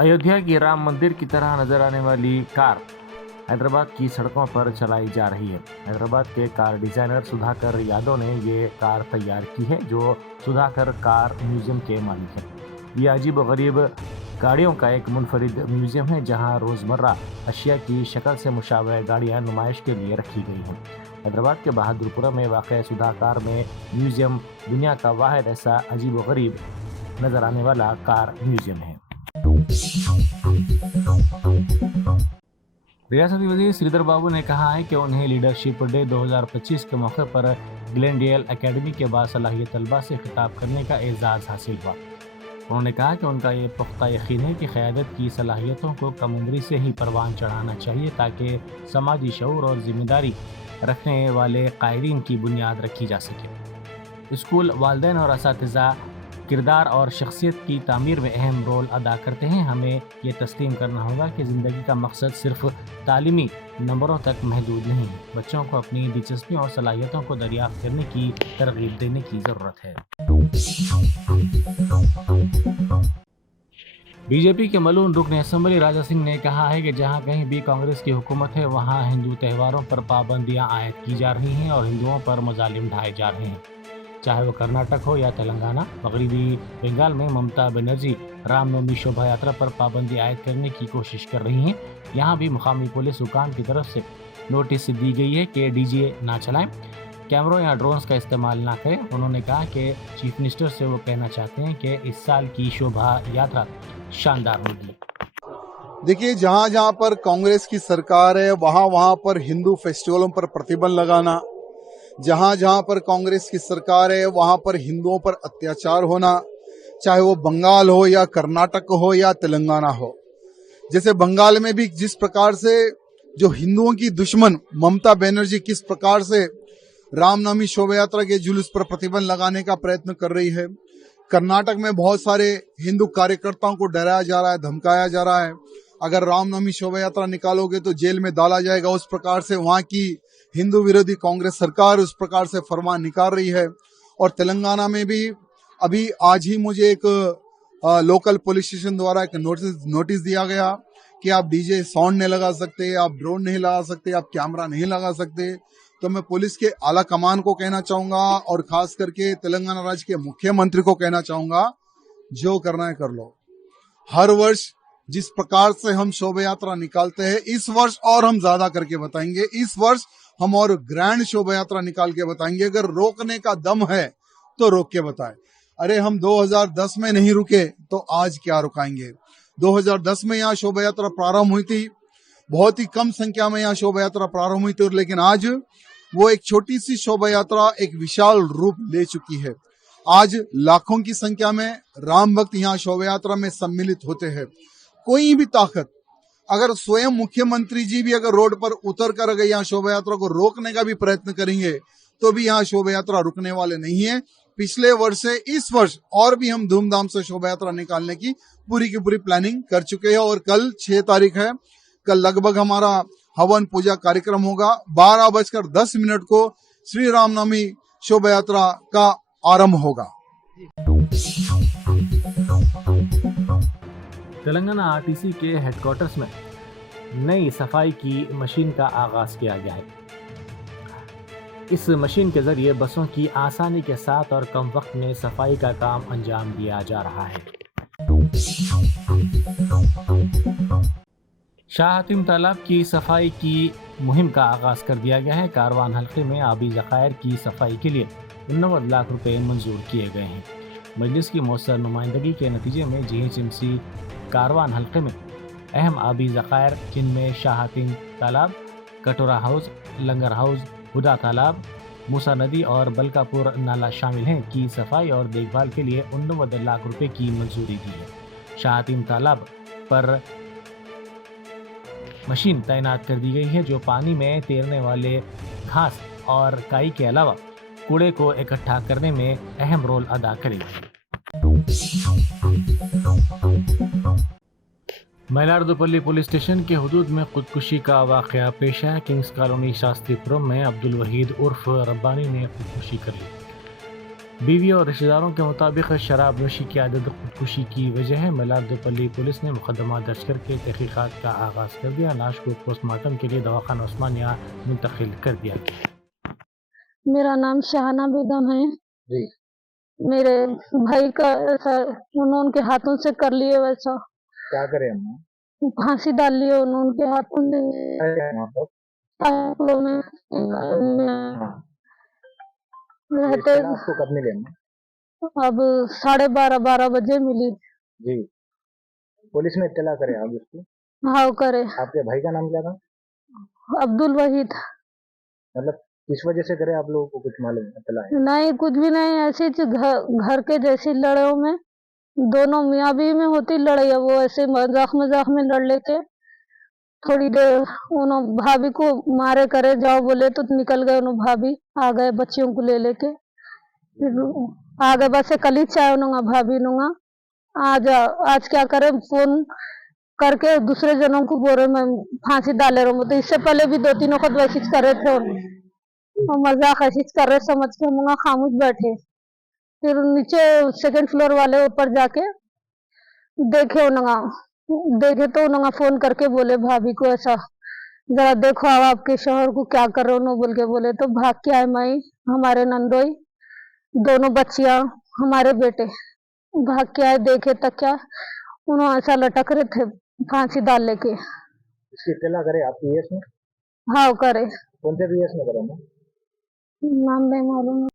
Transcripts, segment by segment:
अयोध्या की राम मंदिर की तरह नजर आने वाली कार हैदराबाद की सड़कों पर चलाई जा रही है। हैदराबाद के कार डिजाइनर सुधाकर यादव ने ये कार तैयार की है, जो सुधाकर कार म्यूजियम के मालिक है। ये अजीब गरीब गाड़ियों का एक मुनफरिद म्यूजियम है, जहां रोजमर्रा अशिया की शक्ल से मुशाबह गाड़ियां नुमाइश के लिए रखी गई हैं। हैदराबाद के बहादुरपुरा में वाक़ सुधाकर में म्यूजियम दुनिया का वाहिद ऐसा अजीब गरीब नजर आने वाला कार म्यूजियम है। रियासती वज़ीर श्रीधर बाबू ने कहा है कि उन्हें लीडरशिप डे 2025 के मौके पर ग्लेनडेल एकेडमी के बासलाहियत तलबा से खिताब करने का एजाज़ हासिल हुआ। उन्होंने कहा कि उनका ये पुख्ता यकीन है कि क़यादत की सलाहियतों को कम उम्री से ही परवान चढ़ाना चाहिए, ताकि समाजी शऊर और जिम्मेदारी रखने वाले कायदीन की बुनियाद रखी जा सके। स्कूल वालिदैन और असातिज़ा किरदार और शख्सियत की तामीर में अहम रोल अदा करते हैं। हमें ये तस्लीम करना होगा कि ज़िंदगी का मकसद सिर्फ तालीमी नंबरों तक महदूद नहीं है। बच्चों को अपनी दिलचस्पी और सलाहियतों को दरियाफ्त करने की तरगीब देने की ज़रूरत है। बीजेपी के मलून रुकन असम्बली राजा सिंह ने कहा है कि जहां कहीं भी कांग्रेस की हुकूमत है, वहां हिंदू त्योहारों पर पाबंदियां आयद की जा रही हैं और हिंदुओं पर मजालिम ढाए जा रहे हैं। चाहे वो कर्नाटक हो या तेलंगाना। मगरबी बंगाल में ममता बनर्जी रामनवमी शोभा यात्रा पर पाबंदी आयद करने की कोशिश कर रही हैं। यहाँ भी मुकामी पुलिस हुकाम की तरफ से नोटिस दी गई है कि डीजे ना चलाएं, कैमरों या ड्रोन्स का इस्तेमाल ना करें। उन्होंने कहा कि चीफ मिनिस्टर से वो कहना चाहते हैं कि इस साल की शोभा यात्रा शानदार होगी। देखिए, जहाँ जहाँ पर कांग्रेस की सरकार है, वहाँ पर हिंदू फेस्टिवलों पर प्रतिबंध लगाना, जहाँ जहाँ पर कांग्रेस की सरकार है वहाँ पर हिंदुओं पर अत्याचार होना, चाहे वो बंगाल हो या कर्नाटक हो या तेलंगाना हो। जैसे बंगाल में भी जिस प्रकार से जो हिंदुओं की दुश्मन ममता बनर्जी किस प्रकार से रामनवमी शोभा यात्रा के जुलूस पर प्रतिबंध लगाने का प्रयत्न कर रही है। कर्नाटक में बहुत सारे हिंदू कार्यकर्ताओं को डराया जा रहा है, धमकाया जा रहा है, अगर रामनवमी शोभा यात्रा निकालोगे तो जेल में डाला जाएगा। उस प्रकार से वहाँ की हिंदू विरोधी कांग्रेस सरकार उस प्रकार से फरमान निकाल रही है। और तेलंगाना में भी अभी आज ही मुझे एक लोकल पुलिस स्टेशन द्वारा एक नोटिस दिया गया कि आप डीजे साउंड नहीं लगा सकते, आप ड्रोन नहीं लगा सकते, आप कैमरा नहीं लगा सकते। तो मैं पुलिस के आला कमान को कहना चाहूंगा और खास करके तेलंगाना राज्य के मुख्यमंत्री को कहना चाहूंगा, जो करना है कर लो। हर वर्ष जिस प्रकार से हम शोभा यात्रा निकालते हैं, इस वर्ष और हम ज्यादा करके बताएंगे। इस वर्ष हम और ग्रैंड शोभा यात्रा निकाल के बताएंगे। अगर रोकने का दम है तो रोक के बताएं। अरे हम 2010 में नहीं रुके तो आज क्या रुकाएंगे। 2010 में यहाँ शोभा यात्रा प्रारंभ हुई थी, बहुत ही कम संख्या में यहाँ शोभा यात्रा प्रारंभ हुई थी, लेकिन आज वो एक छोटी सी शोभा यात्रा एक विशाल रूप ले चुकी है। आज लाखों की संख्या में राम भक्त यहाँ शोभा यात्रा में सम्मिलित होते हैं। कोई भी ताकत, अगर स्वयं मुख्यमंत्री जी भी अगर रोड पर उतर कर अगर यहाँ शोभा यात्रा को रोकने का भी प्रयत्न करेंगे तो भी यहाँ शोभा यात्रा रुकने वाले नहीं है। पिछले वर्ष से इस वर्ष और भी हम धूमधाम से शोभा यात्रा निकालने की पूरी प्लानिंग कर चुके हैं। और कल 6 तारीख है, कल लगभग हमारा हवन पूजा कार्यक्रम होगा। 12:10 को श्री रामनवमी शोभा यात्रा का आरंभ होगा। तेलंगाना आरटीसी के हेडक्वार्टर्स में नई सफाई की मशीन का आगाज किया गया है। इस मशीन के जरिए बसों की आसानी के साथ और कम वक्त में सफाई का काम अंजाम दिया जा रहा है। शाह हतीम तालाब की सफाई की मुहिम का आगाज कर दिया गया है। कारवान हल्के में आबी ज़खायर की सफाई के लिए 89 लाख रुपए मंजूर किए गए हैं। मजलिस की मौसर नुमाइंदगी के नतीजे में GHMC कारवान हल्के में अहम आबी ज़खायर, जिनमें शाह हतीम तालाब, कटोरा हाउस, लंगर हाउस, हुदा तालाब, मूसा नदी और बलकापुर नाला शामिल हैं, की सफाई और देखभाल के लिए 89 लाख रुपए की मंजूरी दी है। शाह हतीम तालाब पर मशीन तैनात कर दी गई है, जो पानी में तैरने वाले घास और काई के अलावा कूड़े को इकट्ठा करने में अहम रोल अदा करेगी। मइलार्दुपल्ली पुलिस स्टेशन के हुदूद में खुदकुशी का वाक़या पेश है। किंग्स कॉलोनी शास्त्रीपुरम में अब्दुल वहीद उर्फ रब्बानी ने खुदकुशी कर ली। बीवी और रिश्तेदारों के मुताबिक शराब नोशी की आदत खुदकुशी की वजह है। मलारदोपल्ली पुलिस ने मुकदमा दर्ज करके तहकीकात का आगाज कर दिया। लाश को पोस्टमार्टम के लिए दवाखाना उस्मानिया मुंतकिल कर दिया गया। मेरा नाम शाहना बेगम है। जी, मेरे भाई का ऐसा उन्होंने उनके हाथों से कर लिए, वैसा क्या करें हम? फांसी डाल लिए उन्होंने उनके हाथों में। आंखों में रहते आपको कब मिले? अब 12:30 बजे मिली। जी, पुलिस ने इत्तला करे आप इसकी? हाँ करे। आपके भाई का नाम क्या था? अब्दुल वहीद। मतलब किस वजह से करे, आप लोगों को कुछ मालूम इत्तला है? नहीं कुछ भी नहीं, ऐसी घर के जैसी लड़ाई में दोनों मियाँ बीवी में होती लड़ाई, वो ऐसे मजाक मजाक में लड़ लेके थोड़ी देर उन्होंने भाभी को मारे करे जाओ बोले तो निकल गए। उन्होंने भाभी आ गए बच्चियों को ले लेके, फिर आ गए बस कल ही चाहे उन्होंने भाभी नूंगा आज क्या करे, फोन करके दूसरे जनों को बोल रहे मैं फांसी डाले रहा हूँ। तो इससे पहले भी 2-3 वक्त वैसी कर रहे थे और मजाक ऐसी कर रहे समझ के हम खामोश बैठे। फिर नीचे सेकंड फ्लोर वाले ऊपर जाके देखे तो उन्होंने फोन करके बोले भाभी को ऐसा जरा देखो अब आपके शोहर को क्या कर रहे हो बोल के बोले। तो भाग के आए माई, हमारे नंदोई, दोनों बच्चियां, हमारे बेटे भाग के आए। देखे तक क्या उन्होंने ऐसा लटक रहे थे फांसी डाल लेके। इसकी इत्तला करे आप पीएस में? हाँ करे। कौन से पीएस में करे? नाम नहीं मालूम,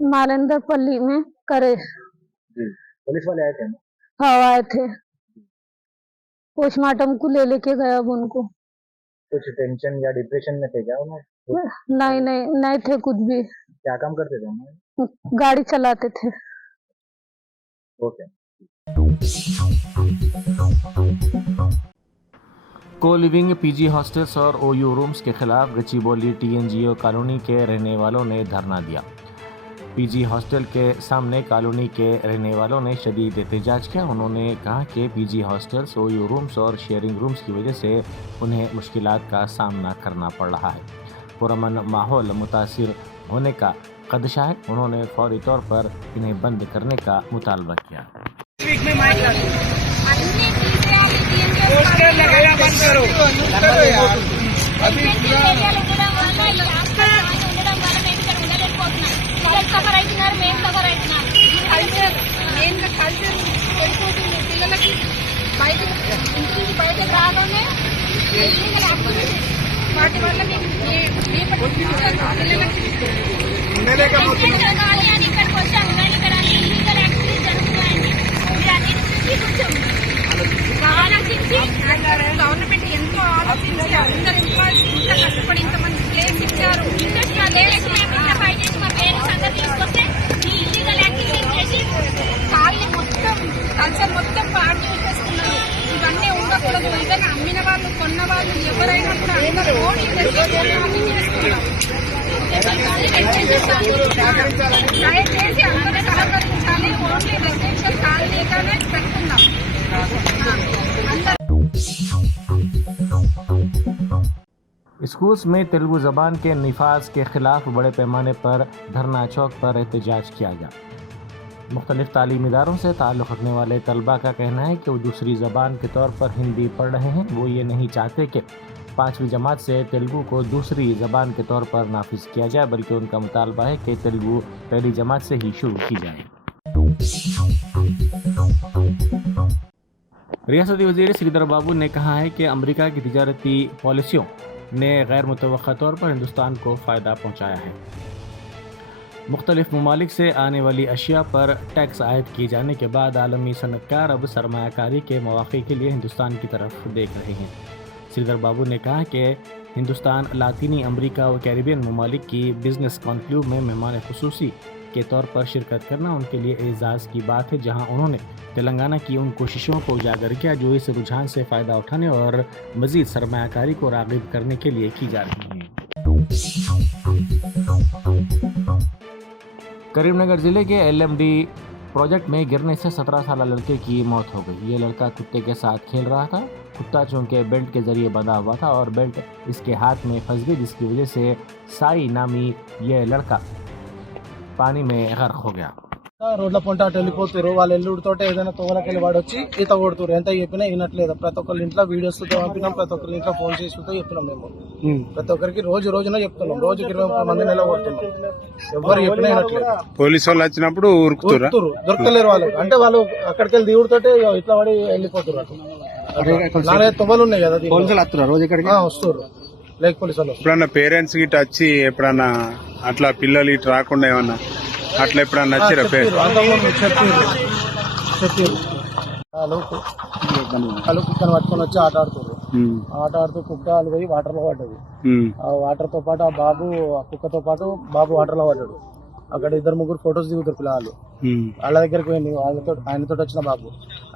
नारेंद्र पल्ली में करे। जी, पुलिस वाले आए थे? हाँ आए थे, पोस्टमार्टम को ले लेके गया अब उनको। कुछ टेंशन या डिप्रेशन में थे क्या उन्होंने? नहीं थे कुछ भी। क्या काम करते थे? गाड़ी चलाते थे। ओके। को लिविंग पीजी हॉस्टल्स और ओयू रूम्स के खिलाफ गच्चीबौली टीएनजीओ कॉलोनी के रहने वालों ने धरना दिया। पीजी हॉस्टल के सामने कॉलोनी के रहने वालों ने शदीद एहतजाज किया। उन्होंने कहा कि पीजी हॉस्टल्स, ओयू रूम्स और शेयरिंग रूम्स की वजह से उन्हें मुश्किलात का सामना करना पड़ रहा है। पुरअमन माहौल मुतासिर होने का खदशा है। उन्होंने फौरी तौर पर इन्हें बंद करने का मुतालबा किया। వాటి వల్ల మేము రేపటి ఇక్కడికి వచ్చాము, కానీ ఇక్కడ ఇల్లీగల్ యాక్టివిటీస్ జరుగుతున్నాయండి. మీరు అన్నింటినీ కొంచెం ఆలోచించి గవర్నమెంట్ ఎంతో ఆలోచించి అందరు ఎంప్లాయీస్ ఇంత కష్టపడి ఇంతమంది ప్లేస్ ఇచ్చారు. ఫైనాన్స్ మా పేరెంట్స్ అందరు తీసుకొస్తే ఈ ఇల్లీగల్ యాక్టివిటీస్ చేసి కాలనీ మొత్తం కల్చర్ మొత్తం పాడు చేసేస్తున్నారు. ఇవన్నీ ఉండకూడదు. ఏదైనా అమ్మిన వాళ్ళు, కొన్న వాళ్ళు ఎవరైనా కూడా అందరూ ఓడి చేస్తున్నారు. దయచేసి అందరూ సహకరించాలి. ఓన్లీ రెసిడెన్షియల్ కాలనీగానే పెట్టుకుందాం. स्कूल्स में तेलुगु ज़बान के निफाज के खिलाफ बड़े पैमाने पर धरना चौक पर एहतजाज किया गया। मुख्तलिफ तालीमी इदारों से ताल्लुक़ रखने वाले तलबा का कहना है कि वो दूसरी ज़बान के तौर पर हिंदी पढ़ रहे हैं। वो ये नहीं चाहते कि 5वीं जमात से तेलुगु को दूसरी ज़बान के तौर पर नाफिज किया जाए, बल्कि उनका मुतालबा है कि तेलुगु पहली जमात से ही शुरू की जाए। रियासती वज़ीर श्रीधर बाबू ने कहा है कि अमेरिका की तिजारती पॉलिसियों ने गैर मुतवक्का तौर पर हिंदुस्तान को फ़ायदा पहुँचाया है। मुख्तलिफ ममालिक से आने वाली अशिया पर टैक्स आयद किए जाने के बाद आलमी सनतकार अब सरमायाकारी के मौक़े के लिए हिंदुस्तान की तरफ देख रहे हैं। श्रीधर बाबू ने कहा कि हिंदुस्तान लातीनी अमरीका और कैरिबियन ममालिक की बिज़नेस कॉन्क्लेव में मेहमान खुसूसी के तौर पर शिरकत करना उनके लिए एजाज़ की बात है, जहां उन्होंने तेलंगाना की उन कोशिशों को उजागर किया जो इस रुझान से फ़ायदा उठाने और मज़ीद सरमायाकारी को राग़िब करने के लिए की जा रही हैं। करीमनगर ज़िले के LMD प्रोजेक्ट में गिरने से 17 साल लड़के की मौत हो गई। ये लड़का कुत्ते के साथ खेल रहा था। कुत्ता चूँकि बेल्ट के ज़रिए बंधा हुआ था और बेल्ट इसके हाथ में फंस गई, जिसकी वजह से साई नामी यह लड़का पानी में गर्क हो गया। రోడ్ల పొంట అటు వెళ్ళిపోతారు. వాళ్ళ ఎల్లుడితోటే ఏదైనా తోవలకెళ్ళి వాడు వచ్చి ఈత కొడుతురు. ఎంత చెప్పినా వినట్లేదు. ప్రతి ఒక్కరి ఇంట్లో వీడియోస్ పంపినాం, ప్రతి ఒక్కరి ఇంట్లో ఫోన్ చేసి చెప్తున్నాం. మేము ప్రతి ఒక్కరికి రోజున చెప్తున్నాం. రోజుకి 20 మంది నెల కొడుతున్నాం. ఎవరు చెప్పినా వినట్లేదు. పోలీసు వాళ్ళు వచ్చినప్పుడు ఊరుకుతురా? దొరకలేరు వాళ్ళకి. అంటే వాళ్ళు అక్కడికి వెళ్ళి దిగుడుతోటే ఇట్లా పడి వెళ్ళిపోతున్నారు. నాలుగైదు తొవ్వలు ఉన్నాయి కదా, పోలీసులు వస్తున్నారు రోజు ఇక్కడికి? వస్తారు. లేక పోలీసు వాళ్ళు ఎప్పుడన్నా పేరెంట్స్ గిట్ట వచ్చి ఎప్పుడన్నా అట్లా పిల్లలు ఇటు రాకుండా ఏమన్నా అట్లా ఎప్పుడన్నా వచ్చిరా? చెప్పారు. వాళ్ళు కుక్కను పట్టుకొని వచ్చి ఆట ఆడుతున్నారు. ఆట ఆడుతూ కుక్క పోయి వాటర్ లో పడ్డది. ఆ వాటర్ తో పాటు ఆ కుక్కతో పాటు బాబు వాటర్ లో పడ్డాడు. అక్కడ 2-3 ఫొటోస్ దిగుతారు పిల్లలు. వాళ్ళ దగ్గరికి పోయింది. ఆయనతో వచ్చిన బాబు.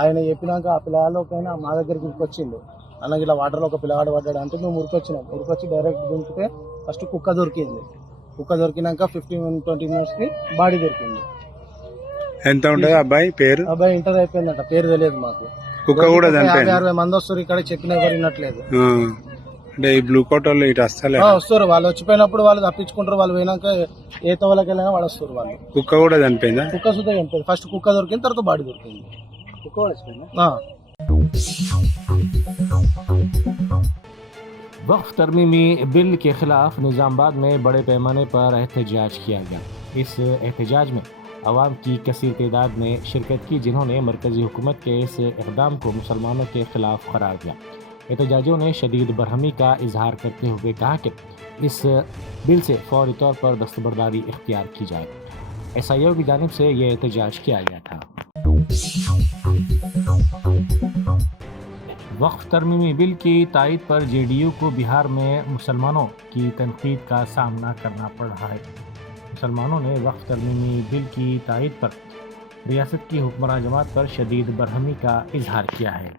ఆయన చెప్పినాక ఆ పిల్లలకైనా మా దగ్గరికి వచ్చిండు. అలాగే ఇలా వాటర్ లో ఒక పిల్లగాడు పడ్డాడు అంటే మేము ఉరికొచ్చినాం. ఉరికొచ్చి డైరెక్ట్ దింపితే ఫస్ట్ కుక్క దొరికింది. కుక్క దొరికినాక 15-20 మినిట్స్ కి బాడీ దొరికింది. ఎంత ఉంటుంది అబ్బాయి పేరు? అబ్బాయి ఇంటర్ అయిపోయిందంట. పేరు తెలియదు మాకు. కుక్క కూడా 50-60 మంది వస్తారు ఇక్కడ. చెప్పిన ఎవరు వినట్లేదు. అంటే ఈ బ్లూ కోట్ వాళ్ళు ఇటు వస్తలే? వస్తారు. వాళ్ళు వచ్చిపోయినప్పుడు వాళ్ళు తప్పించుకుంటారు. వాళ్ళు పోయినాక ఏ తోవలకి వెళ్ళినా వాళ్ళు వస్తారు. వాళ్ళు కుక్క కూడా చనిపోయిందా? కుక్క సుధా చనిపోయింది. ఫస్ట్ కుక్క దొరికింది, తర్వాత బాడీ దొరికింది. కుక్క वक्फ तरमीमी बिल के खिलाफ निज़ामाबाद में बड़े पैमाने पर एहतजाज किया गया। इस एहतजाज में अवाम की कसीर तादाद ने शिरकत की, जिन्होंने मरकज़ी हुकूमत के इस इक़दाम को मुसलमानों के ख़िलाफ़ करार दिया। एहतजाजियों ने शदीद बरहमी का इजहार करते हुए कहा कि इस बिल से फौरी तौर पर दस्तबरदारी इख्तियार की जाए। SIO की जानिब से ये एहतजाज किया गया था। वक्फ तरमीमी बिल की तायद पर JDU को बिहार में मुसलमानों की तनकीद का सामना करना पड़ रहा है। मुसलमानों ने वक्फ तरमीमी बिल की तायद पर रियासत की हुक्मरान जमात पर शदीद बरहमी का इजहार किया है।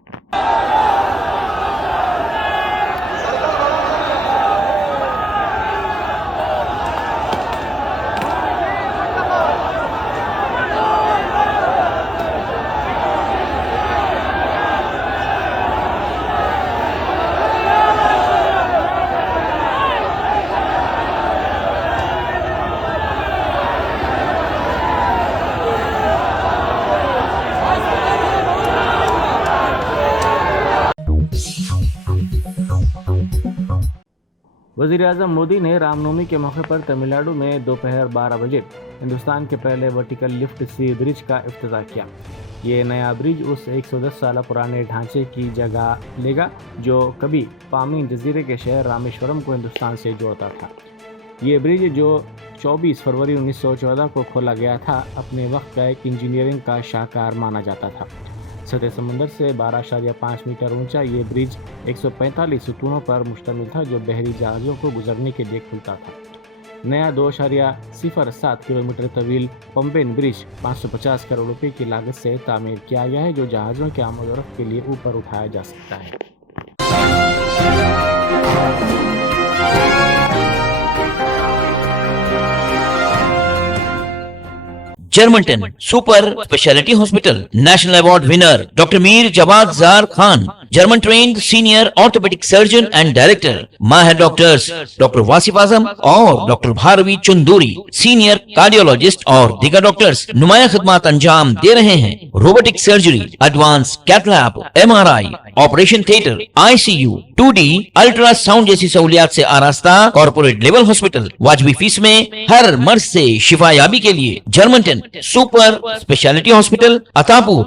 वज़ीर-ए-आज़म मोदी ने रामनवमी के मौके पर तमिलनाडु में दोपहर 12 बजे हिंदुस्तान के पहले वर्टिकल लिफ्ट सी ब्रिज का इफ्तिताह किया। ये नया ब्रिज उस 110 साल पुराने ढांचे की जगह लेगा जो कभी पामीन जजीरे के शहर रामेश्वरम को हिंदुस्तान से जोड़ता था। ये ब्रिज जो 24 फरवरी 1914 को खोला गया था, अपने वक्त का एक इंजीनियरिंग का शाहकार माना जाता था। सतह समंदर से 12.5 मीटर ऊंचा ये ब्रिज 145 सुतूनों पर मुश्तमिल था, जो बहरी जहाज़ों को गुजरने के लिए खुलता था। नया 2.07 किलोमीटर तवील पंपेन ब्रिज 550 करोड़ रुपए की लागत से तामीर किया गया है, जो जहाज़ों के आमद-ओ-रफ्त के लिए ऊपर उठाया जा सकता है। जर्मनटन super speciality hospital, national award winner doctor Mir Jawad Jar Khan, German trained senior orthopedic surgeon and director, माहिर डॉक्टर्स डॉक्टर वासिफ आजम और doctor Bharavi Chunduri, senior cardiologist और दीगर डॉक्टर्स नुमाया खिदमत अंजाम दे रहे हैं। Robotic surgery, advance cath lab, MRI, operation theatre, ICU, 2D ultrasound जैसी सहूलियात से आरास्ता कॉर्पोरेट लेवल हॉस्पिटल। वाजबी फीस में हर मर्ज से शिफायाबी के लिए Germanton super speciality hospital, Attapur.